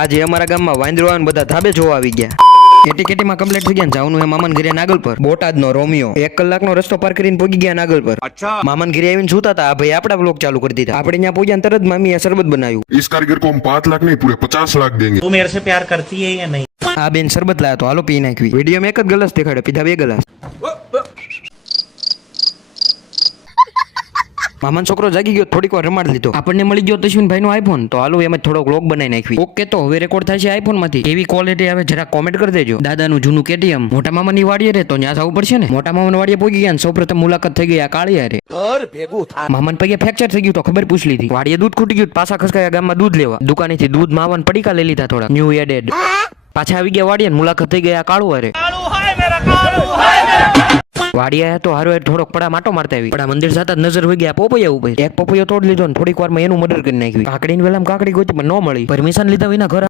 આજે અમારા ગામમાં વાંદરો અને બધા ધાબે જોવા આવી ગયા. કેટી કેટીમાં કમ્પ્લીટ થઈ ગયા. જવાનું હે મામાન ઘરે નાગલ પર. બોટાદનો રોમિયો 1 કલાકનો રસ્તો પાર કરીને પહોંચી ગયા નાગલ પર. મામાન ઘરે આવીને સુતા હતા. આ ભાઈ આપડા બ્લોગ ચાલુ કરી દીધા. આપણે ત્યાં પહોંચ્યા તરત મામીએ શરબત બનાવ્યું. इस कारीगर को हम 5 लाख नहीं पूरे 50 लाख देंगे. तू मेरे से प्यार करती है या नहीं? આ બેન શરબત લાયા તો હાલો પી નાખવી. વિડીયોમાં એક જ ગ્લાસ દેખાડ્યો, પીધા 2 ગ્લાસ. મામાનો છોકરો જાગી ગયો, થોડીક વાર રમાડ લીધો. આપણને મળી ગયો તશ્વિનભાઈ નો આઈફોન, તો હાલો એમાં થોડો વ્લોગ બનાવી નાખવી. ઓકે, તો હવે રેકોર્ડ થાય છે આઈફોન માંથી. કેવી ક્વોલિટી આવે જરા કોમેન્ટ કરી દેજો. દાદાનું જૂનું કેટીએમ મોટા મામાની વાડીએ રે, તો ત્યાં જવું પડશે ને. મોટા મામાની વાડીએ પહોંચી ગયા. સૌપ્રથમ મુલાકાત થઈ ગઈ આ કાળિયા રે. મામાને પગે ફ્રેક્ચર થઈ ગયું તો ખબર પૂછ લીધી. વાડીએ દૂધ ખૂટી ગયું, પાછા ખસકાયા ગામમાં દૂધ લેવા. દુકાનેથી દૂધ માવાન પડીકા લઈ લીધા થોડા ન્યુ એડેડ. પાછા આવી ગયા વાડીએ, મુલાકાત થઈ ગયા કાળુ હારે. વાડિયા તો હારો થોડોક પડા માટો મારતા આવી. પડા મંદિર જતા નજર હોય ગયા પોપૈયા ઉપર. એક પોપૈયો તોડ લીધો ને થોડીક વારમાં એનું મર્ડર કરી નાખ્યું. કાકડીને વેલામાં કાકડી ગોતી પણ ન મળી. પરમિશન લીધા વિના ઘર